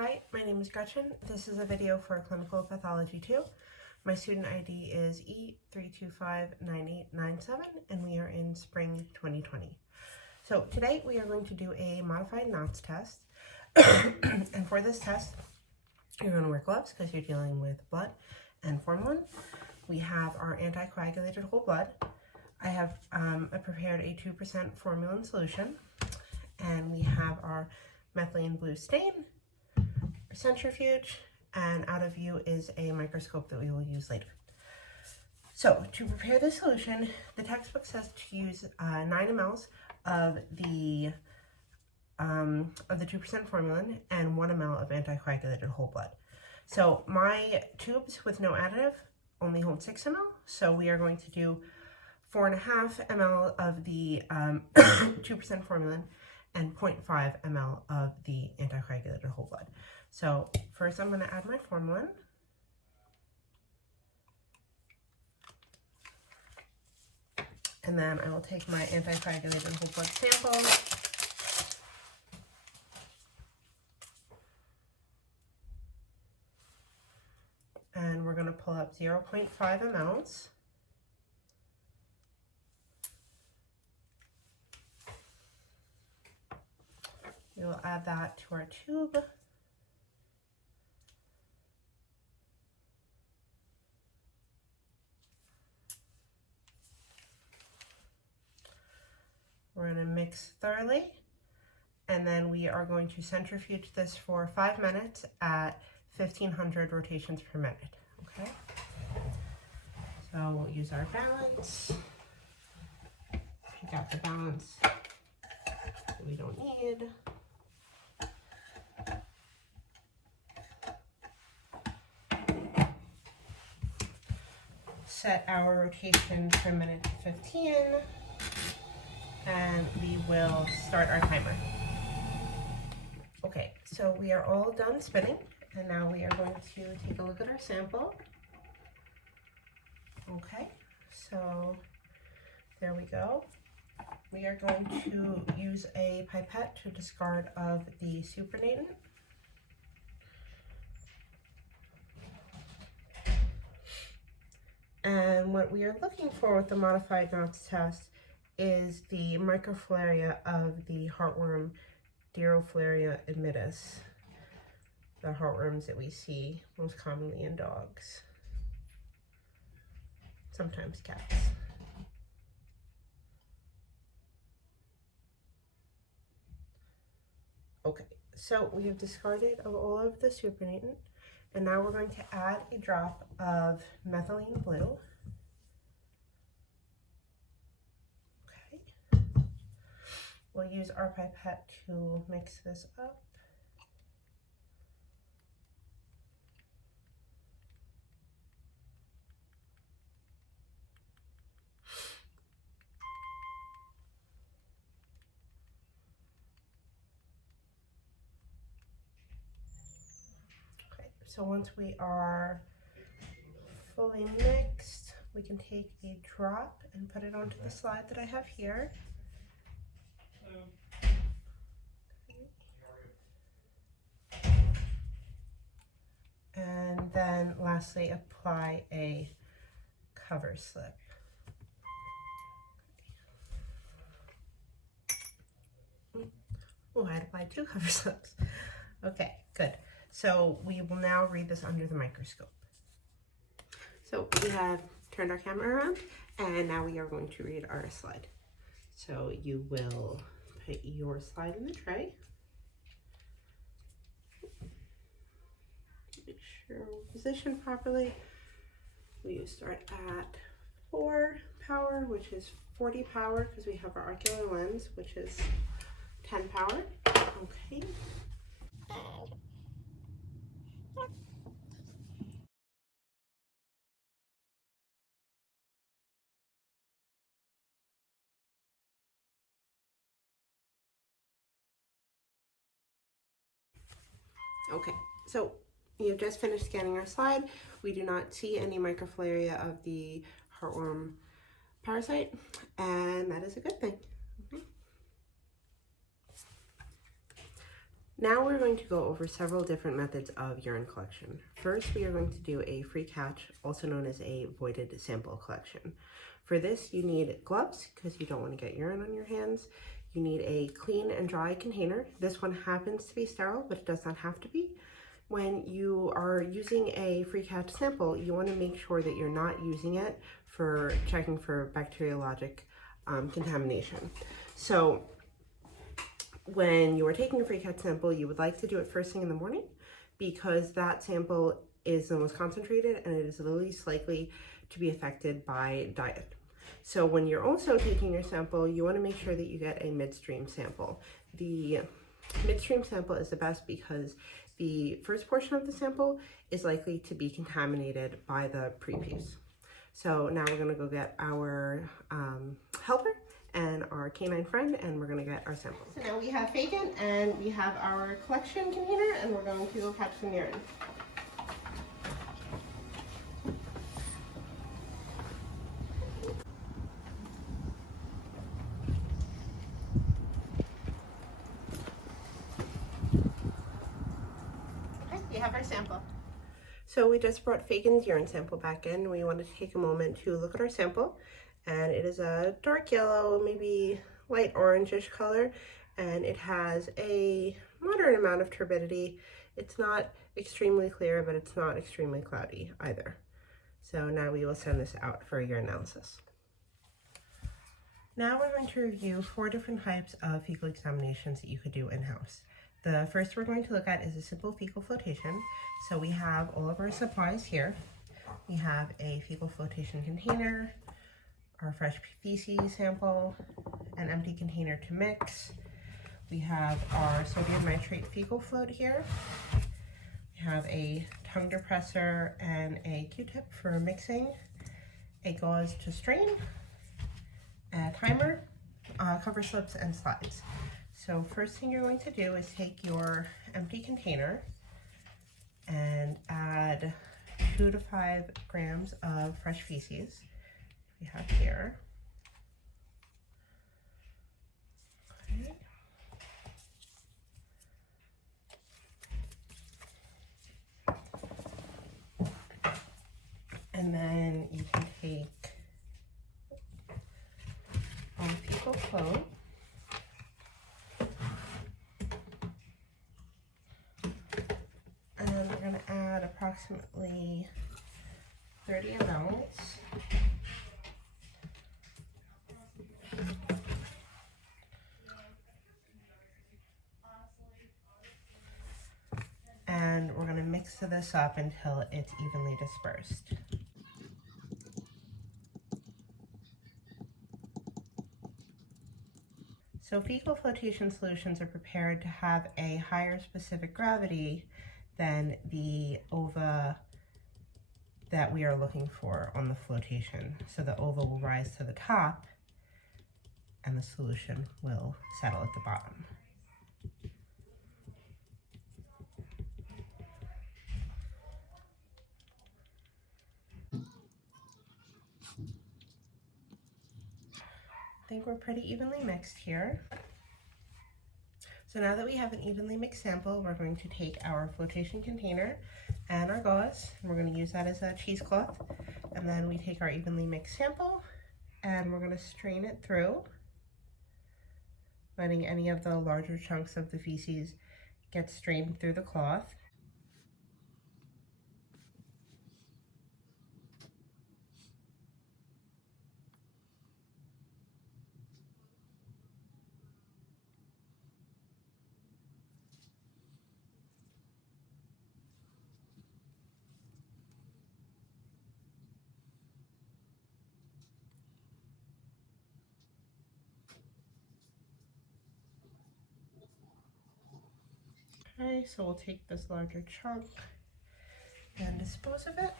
Hi, my name is Gretchen. This is a video for Clinical Pathology 2. My student ID is E3259897 and we are in spring 2020. So today we are going to do a modified knots test. And for this test, you're going to wear gloves because you're dealing with blood and formalin. We have our anticoagulated whole blood. I have prepared a 2% formalin solution, and we have our methylene blue stain, our centrifuge, and out of view is a microscope that we will use later. So to prepare this solution, the textbook says to use 9 mLs of the 2% formalin and 1 ml of anticoagulated whole blood. So my tubes with no additive only hold 6 ml, so we are going to do 4.5 ml of the 2% formalin and 0.5 ml of the anticoagulated whole blood. So first I'm going to add my formalin. And then I will take my anticoagulated whole blood sample. And we're going to pull up 0.5 mLs. We will add that to our tube. We're going to mix thoroughly, and then we are going to centrifuge this for 5 minutes at 1500 rotations per minute. Okay? So we'll use our balance. Take out the balance that we don't need. Set our rotation per minute to 15, and we will start our timer. Okay, so we are all done spinning, and now we are going to take a look at our sample. Okay, so there we go. We are going to use a pipette to discard of the supernatant. And what we are looking for with the modified knots test is the microflaria of the heartworm Diroflaria admitis, the heartworms that we see most commonly in dogs, sometimes cats. Okay, so we have discarded of all of the supernatant, and now we're going to add a drop of methylene blue. Okay. We'll use our pipette to mix this up. So once we are fully mixed, we can take a drop and put it onto the slide that I have here. And then lastly, apply a cover slip. Oh, I had applied 2 cover slips. Okay, good. So we will now read this under the microscope. So we have turned our camera around, and now we are going to read our slide. So you will put your slide in the tray. Make sure we're positioned properly. We start at 4 power, which is 40 power, because we have our ocular lens, which is 10 power. Okay. Okay, so you've just finished scanning our slide. We do not see any microflaria of the heartworm parasite, and that is a good thing. Okay. Now we're going to go over several different methods of urine collection. First, we are going to do a free catch, also known as a voided sample collection. For this, you need gloves because you don't want to get urine on your hands. You need a clean and dry container. This one happens to be sterile, but it does not have to be. When you are using a free catch sample, you want to make sure that you're not using it for checking for bacteriologic contamination. So when you are taking a free catch sample, you would like to do it first thing in the morning because that sample is the most concentrated and it is the least likely to be affected by diet. So when you're also taking your sample, you want to make sure that you get a midstream sample. The midstream sample is the best because the first portion of the sample is likely to be contaminated by the prepuce. So now we're going to go get our helper and our canine friend, and we're going to get our sample. So now we have Fagin and we have our collection container, and we're going to go catch some urine. Okay, we have our sample. So we just brought Fagin's urine sample back in. We wanted to take a moment to look at our sample, and it is a dark yellow, maybe light orangish color, and it has a moderate amount of turbidity. It's not extremely clear, but it's not extremely cloudy either. So now we will send this out for urine analysis. Now we're going to review 4 different types of fecal examinations that you could do in-house. The first we're going to look at is a simple fecal flotation. So we have all of our supplies here. We have a fecal flotation container, our fresh feces sample, an empty container to mix. We have our sodium nitrate fecal float here. We have a tongue depressor and a Q-tip for mixing, a gauze to strain, a timer, cover slips, and slides. So first thing you're going to do is take your empty container and add 2 to 5 grams of fresh feces. We have here. Okay. And then you can take a fecal float. And we're going to add approximately 30 ml. And we're going to mix this up until it's evenly dispersed. So fecal flotation solutions are prepared to have a higher specific gravity than the ova that we are looking for on the flotation. So the ova will rise to the top and the solution will settle at the bottom. I think we're pretty evenly mixed here. So now that we have an evenly mixed sample, we're going to take our flotation container and our gauze, and we're going to use that as a cheesecloth. And then we take our evenly mixed sample and we're going to strain it through, letting any of the larger chunks of the feces get strained through the cloth. Okay, so we'll take this larger chunk and dispose of it.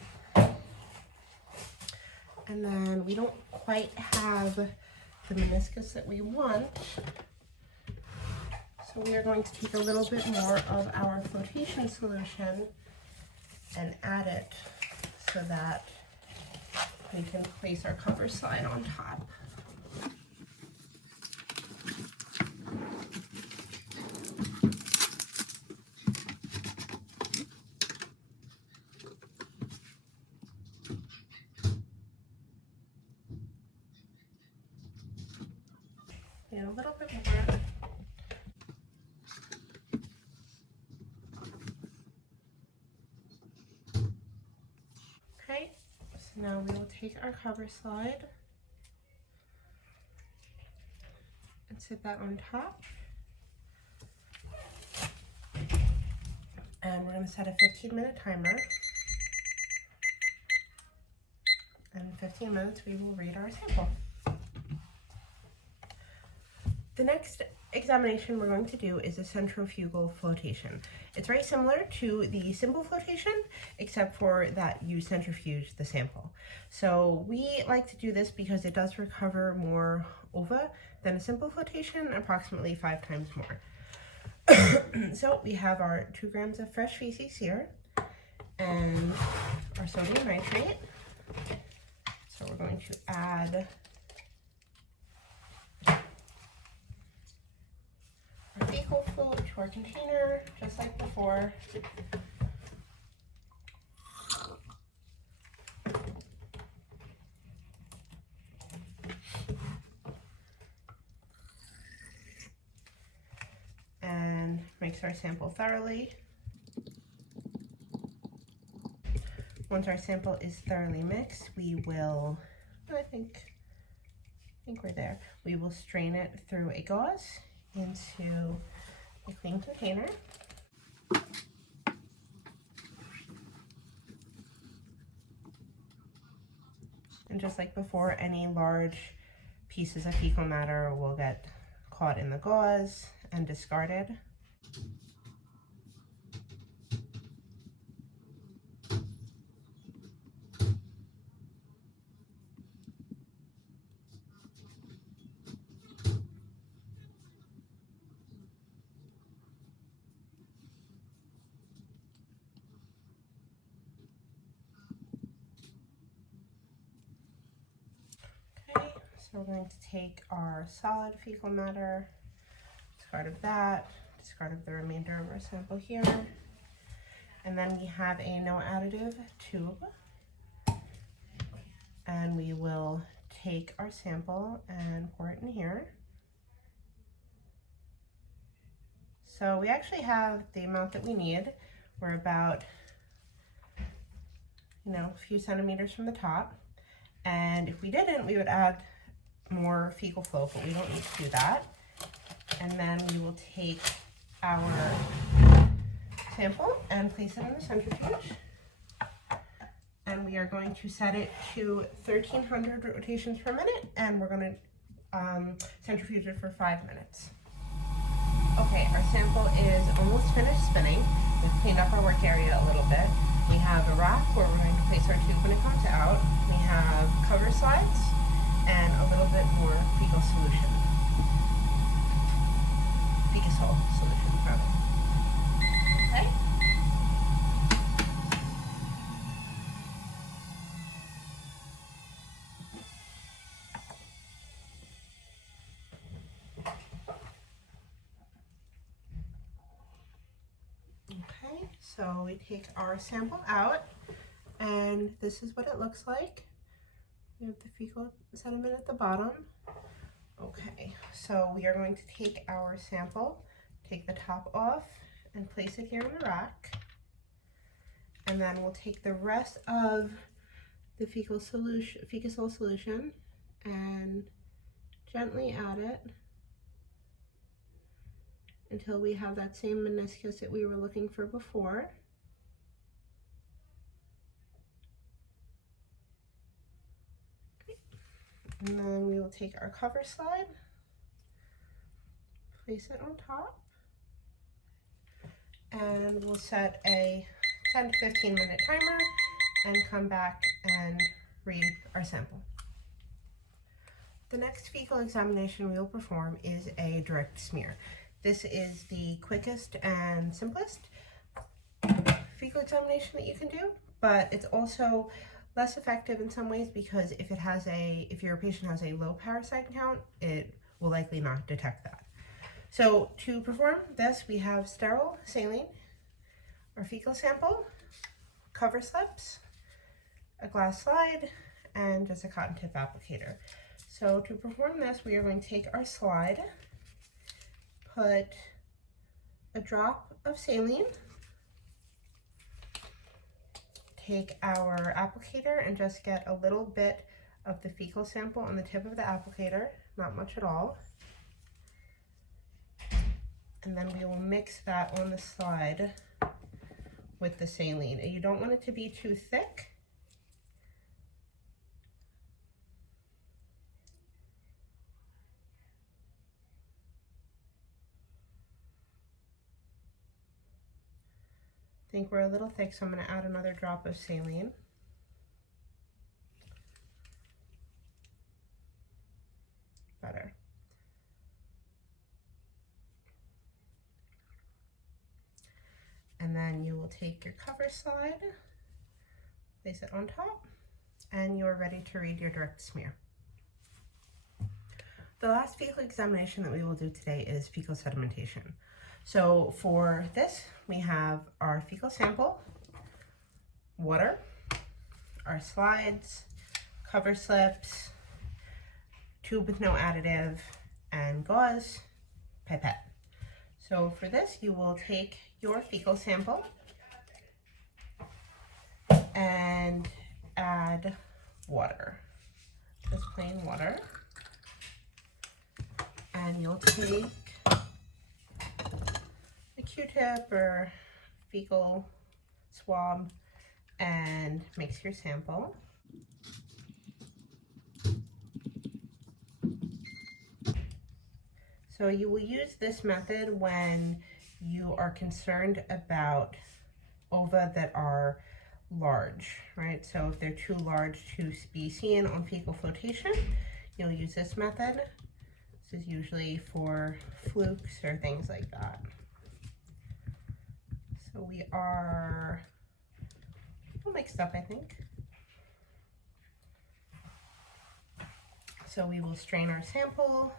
And then we don't quite have the meniscus that we want, so we are going to take a little bit more of our flotation solution and add it so that we can place our cover slide on top. little bit more. Okay, so now we will take our cover slide and sit that on top. And we're going to set a 15-minute timer. And in 15 minutes, we will read our sample. The next examination we're going to do is a centrifugal flotation. It's very similar to the simple flotation, except for that you centrifuge the sample. So we like to do this because it does recover more ova than a simple flotation, approximately 5 times more. So we have our 2 grams of fresh feces here and our sodium nitrate. So we're going to add our fecal fluid to our container, just like before. And mix our sample thoroughly. Once our sample is thoroughly mixed, we will, I think we're there. We will strain it through a gauze into a clean container. And just like before, any large pieces of fecal matter will get caught in the gauze and discarded. Okay, so we're going to take our solid fecal matter, discard of that, discard of the remainder of our sample here, and then we have a no additive tube, and we will take our sample and pour it in here. So we actually have the amount that we need. We're about, a few centimeters from the top. And if we didn't, we would add more fecal flow, but we don't need to do that. And then we will take our sample and place it in the centrifuge. And we are going to set it to 1,300 rotations per minute, and we're going to centrifuge it for 5 minutes. Okay, our sample is almost finished spinning. We've cleaned up our work area a little bit. We have a rack where we're going to place our tube when it comes out. We have cover slides and a little bit more fecal solution. Fecal solution, rather. Okay. Okay, so we take our sample out, and this is what it looks like. We have the fecal sediment at the bottom. Okay, so we are going to take our sample, take the top off, and place it here in the rack. And then we'll take the rest of the fecal solution and gently add it until we have that same meniscus that we were looking for before. Okay. And then we will take our cover slide, place it on top, and we'll set a 10 to 15 minute timer and come back and read our sample. The next fecal examination we will perform is a direct smear. This is the quickest and simplest fecal examination that you can do, but it's also less effective in some ways because if your patient has a low parasite count, it will likely not detect that. So to perform this, we have sterile saline, our fecal sample, cover slips, a glass slide, and just a cotton tip applicator. So to perform this, we are going to take our slide put a drop of saline, take our applicator and just get a little bit of the fecal sample on the tip of the applicator, not much at all. And then we will mix that on the slide with the saline. You don't want it to be too thick. I think we're a little thick, so I'm going to add another drop of saline. Better. And then you will take your cover slide, place it on top, and you're ready to read your direct smear. The last fecal examination that we will do today is fecal sedimentation. So for this, we have our fecal sample, water, our slides, cover slips, tube with no additive, and gauze, pipette. So for this, you will take your fecal sample and add water, just plain water, and you'll take a Q-tip or fecal swab and mix your sample. So you will use this method when you are concerned about ova that are large, right? So if they're too large to be seen on fecal flotation, you'll use this method. This is usually for flukes or things like that. So we are all mixed up, I think. So we will strain our sample.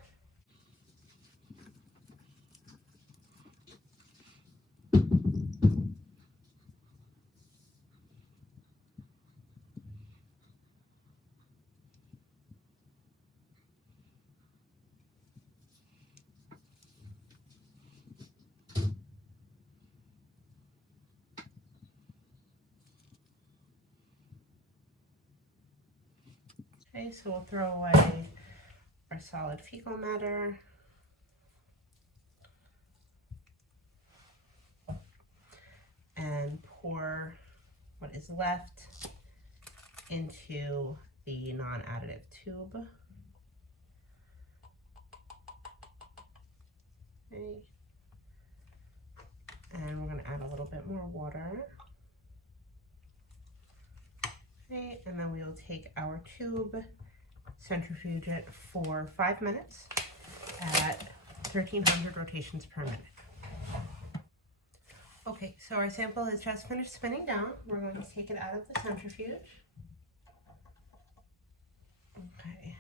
Okay, so we'll throw away our solid fecal matter. And pour what is left into the non-additive tube. Okay. And we're going to add a little bit more water. Okay, and then we will take our tube, centrifuge it for 5 minutes at 1300 rotations per minute. Okay, so our sample is just finished spinning down. We're going to take it out of the centrifuge. Okay,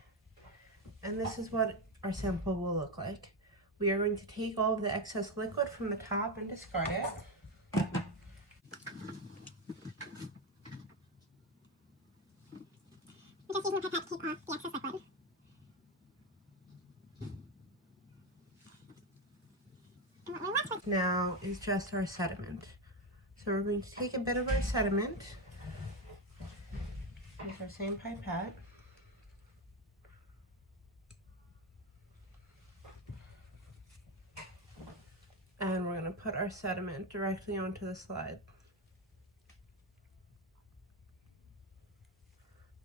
and this is what our sample will look like. We are going to take all of the excess liquid from the top and discard it. We're just using a pipette to keep off the excess liquid. And what we're left with Now is just our sediment. So we're going to take a bit of our sediment with our same pipette. And we're going to put our sediment directly onto the slide.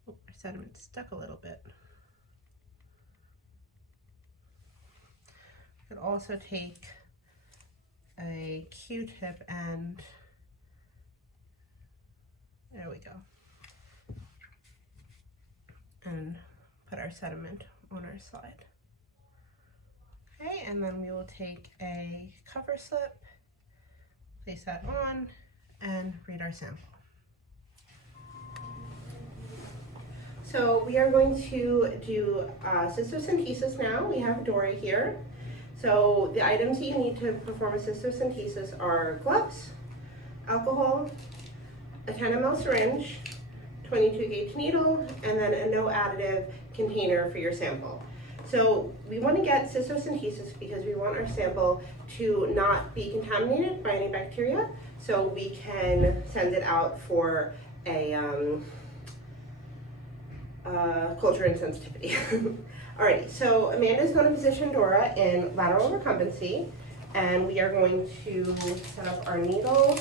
Oh, our sediment stuck a little bit. You could also take a Q-tip and there we go. And put our sediment on our slide. Okay, and then we will take a cover slip, place that on, and read our sample. So we are going to do cystocentesis now. We have Dory here. So the items you need to perform a cystocentesis are gloves, alcohol, a 10 ml syringe, 22 gauge needle, and then a no additive container for your sample. So we want to get cystocentesis because we want our sample to not be contaminated by any bacteria, so we can send it out for a culture and sensitivity. Alrighty, so Amanda's going to position Dora in lateral recumbency, and we are going to set up our needle.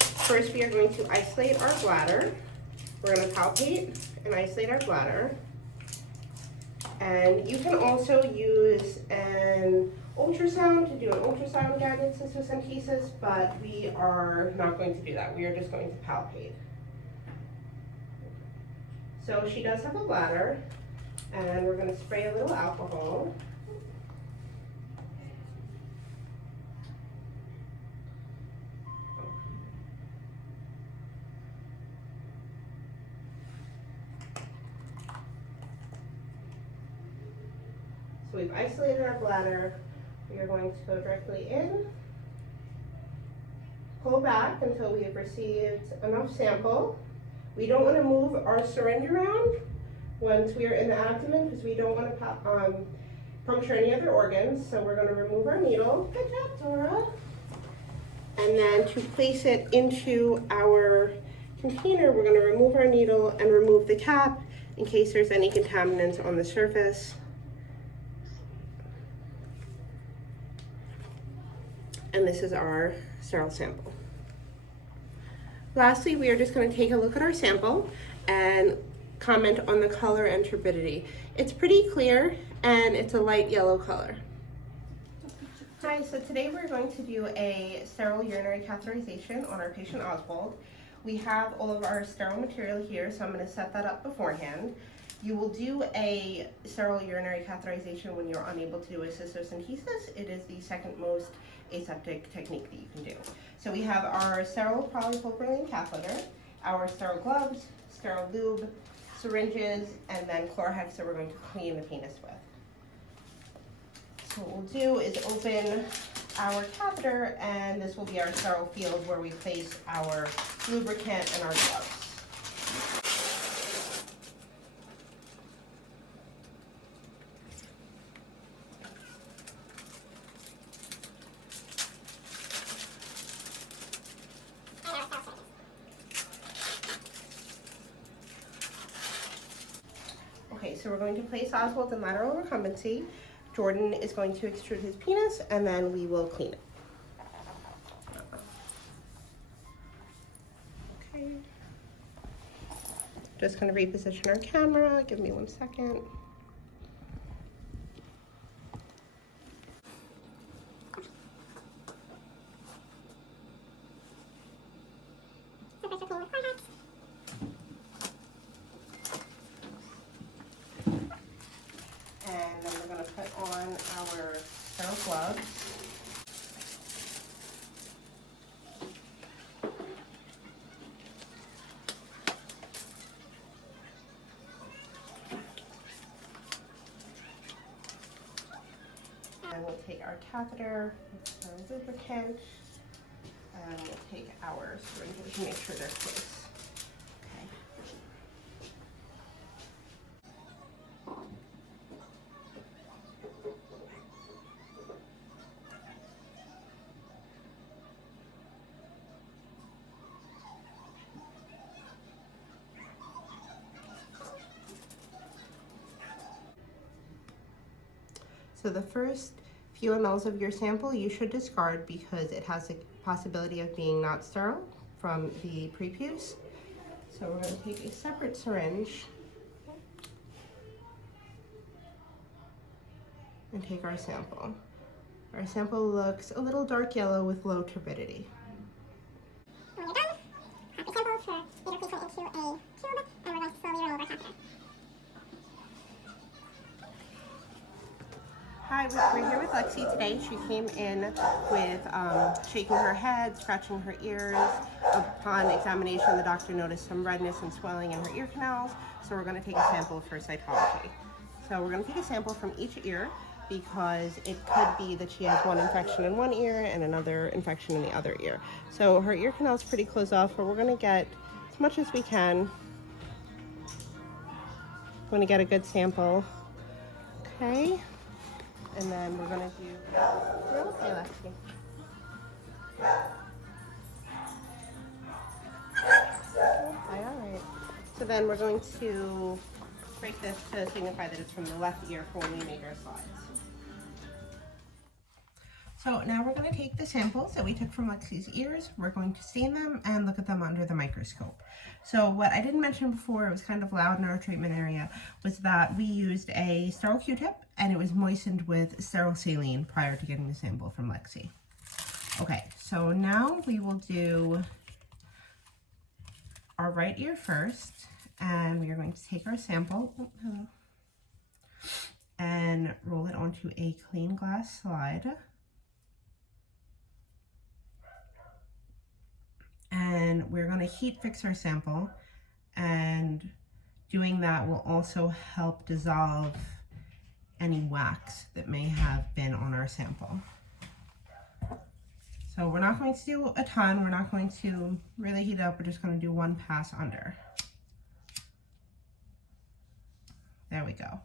First, we are going to isolate our bladder. We're going to palpate and isolate our bladder. And you can also use an ultrasound to do an ultrasound guided cystocentesis, but we are not going to do that. We are just going to palpate. So she does have a bladder, and we're going to spray a little alcohol. So we've isolated our bladder. We are going to go directly in, pull back until we have received enough sample. We don't want to move our syringe around once we are in the abdomen because we don't want to puncture any other organs. So we're going to remove our needle. Good job, Dora. And then to place it into our container, we're going to remove our needle and remove the cap in case there's any contaminants on the surface. And this is our sterile sample. Lastly, we are just going to take a look at our sample and comment on the color and turbidity. It's pretty clear and it's a light yellow color. Hi, so today we're going to do a sterile urinary catheterization on our patient Oswald. We have all of our sterile material here, so I'm going to set that up beforehand. You will do a sterile urinary catheterization when you're unable to do a cystocentesis. It is the second most aseptic technique that you can do. So we have our sterile polypropylene catheter, our sterile gloves, sterile lube, syringes, and then Chlorhex that we're going to clean the penis with. So what we'll do is open our catheter, and this will be our sterile field where we place our lubricant and our gloves. Okay, so we're going to place Oswald in lateral recumbency. Jordan is going to extrude his penis, and then we will clean it. Okay. Just going to reposition our camera. Give me 1 second. And then we're going to put on our sterile gloves. And we'll take our catheter, our lubricant, and we'll take our syringes and make sure they're close. So the first few mLs of your sample you should discard because it has a possibility of being not sterile from the prepuce. So we're going to take a separate syringe and take our sample. Our sample looks a little dark yellow with low turbidity. When you're done, copy sample for either placement into a tube, and we're going to slowly remove our catheter. Hi, we're here with Lexi today. She came in with shaking her head, scratching her ears. Upon examination, the doctor noticed some redness and swelling in her ear canals, so we're going to take a sample for cytology. So we're going to take a sample from each ear because it could be that she has one infection in one ear and another infection in the other ear. So her ear canal is pretty closed off, but we're going to get as much as we can. We're going to get a good sample. Okay. And then we're gonna do, you're okay, Lexi. Okay, all right. So then we're going to break this to signify that it's from the left ear for when we make our slides. So now we're going to take the samples that we took from Lexi's ears, we're going to stain them and look at them under the microscope. So what I didn't mention before, it was kind of loud in our treatment area, was that we used a sterile Q-tip and it was moistened with sterile saline prior to getting the sample from Lexi. Okay, so now we will do our right ear first, and we are going to take our sample and roll it onto a clean glass slide. And we're going to heat fix our sample, and doing that will also help dissolve any wax that may have been on our sample. So we're not going to do a ton, we're not going to really heat it up, we're just going to do one pass under. There we go.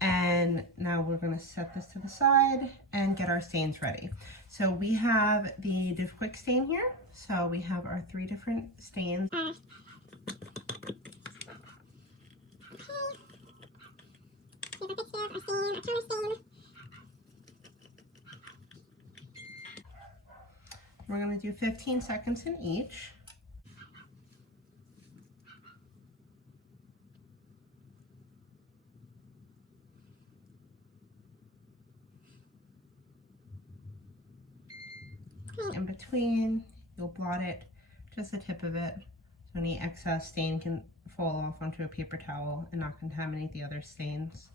And now we're going to set this to the side and get our stains ready. So we have the Div Quick stain here. So we have our 3 different stains. We're going to do 15 seconds in each. In between, you'll blot it, just the tip of it, so any excess stain can fall off onto a paper towel and not contaminate the other stains.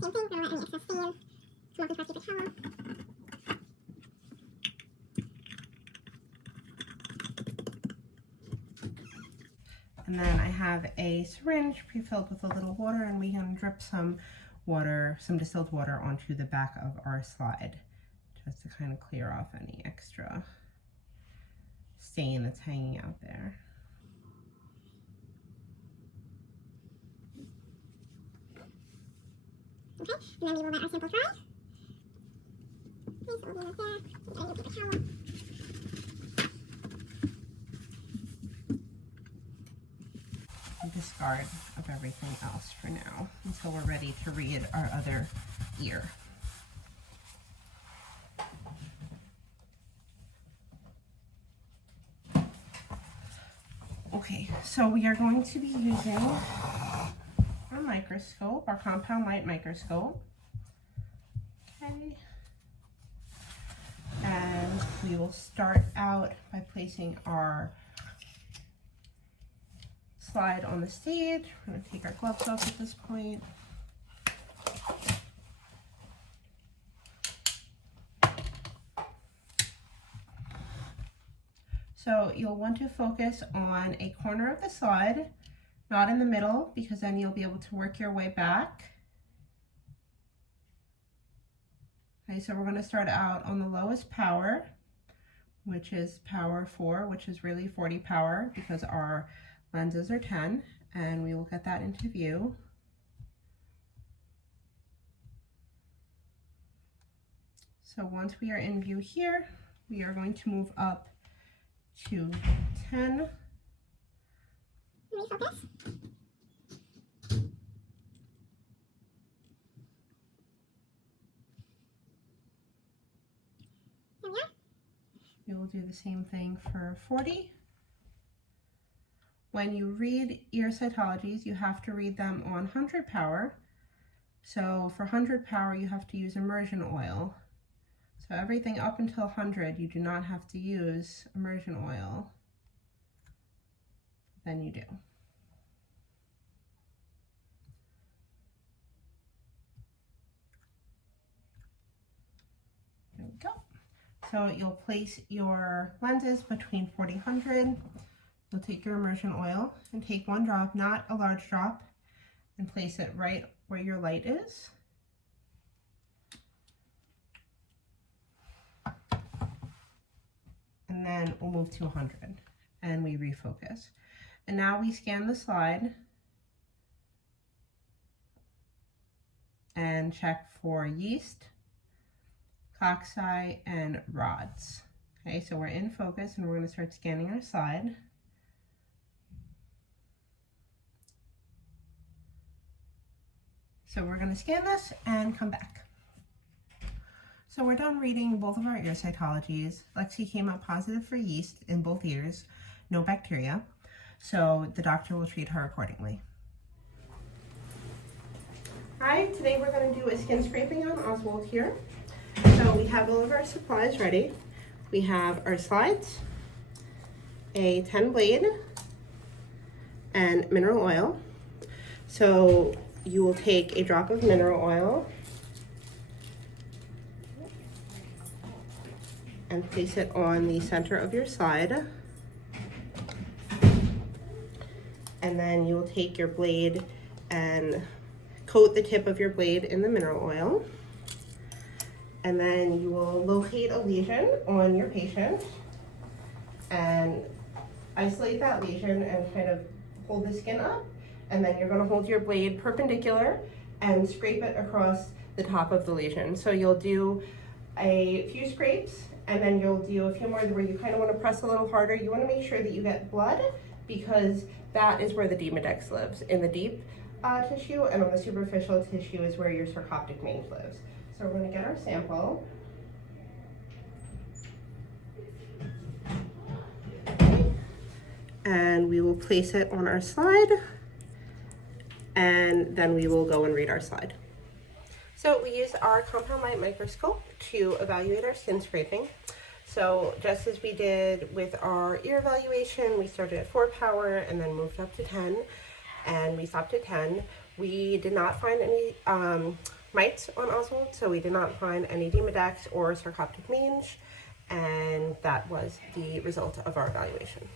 Same thing, we're going to let any excess stain come off into our paper towel. And then I have a syringe pre-filled with a little water, and we can drip some water, some distilled water, onto the back of our slide just to kind of clear off any extra stain that's hanging out there. Okay, and then we will let our sample dry. Okay, so we'll leave it there, and a paper towel. Discard of everything else for now until we're ready to read our other ear. Okay, so we are going to be using our microscope, our compound light microscope. Okay. And we will start out by placing our slide on the stage. We're going to take our gloves off at this point. So you'll want to focus on a corner of the slide, not in the middle, because then you'll be able to work your way back. Okay, so we're going to start out on the lowest power, which is power 4, which is really 40 power because our lenses are 10, and we will get that into view. So once we are in view here, we are going to move up to 10. Refocus. There we are. We will do the same thing for 40. When you read ear cytologies, you have to read them on 100 power. So for 100 power, you have to use immersion oil. So everything up until 100, you do not have to use immersion oil. Then you do. There we go. So you'll place your lenses between 40-100. You'll take your immersion oil and take one drop, not a large drop, and place it right where your light is. And then we'll move to 100 and we refocus. And now we scan the slide and check for yeast, cocci, and rods. Okay, so we're in focus and we're going to start scanning our slide. So we're going to scan this and come back. So we're done reading both of our ear cytologies. Lexi came up positive for yeast in both ears, no bacteria. So the doctor will treat her accordingly. Hi, today we're going to do a skin scraping on Oswald here. So we have all of our supplies ready. We have our slides, a 10 blade, and mineral oil. So you will take a drop of mineral oil and place it on the center of your slide. And then you will take your blade and coat the tip of your blade in the mineral oil. And then you will locate a lesion on your patient and isolate that lesion and kind of hold the skin up. And then you're going to hold your blade perpendicular and scrape it across the top of the lesion. So you'll do a few scrapes and then you'll do a few more where you kind of want to press a little harder. You want to make sure that you get blood because that is where the Demodex lives, in the deep tissue, and on the superficial tissue is where your sarcoptic mange lives. So we're going to get our sample. And we will place it on our slide, and then we will go and read our slide. So we use our compound light microscope to evaluate our skin scraping. So just as we did with our ear evaluation, we started at 4 power and then moved up to 10, and we stopped at 10. We did not find any mites on Oswald, so we did not find any Demodex or sarcoptic mange, and that was the result of our evaluation.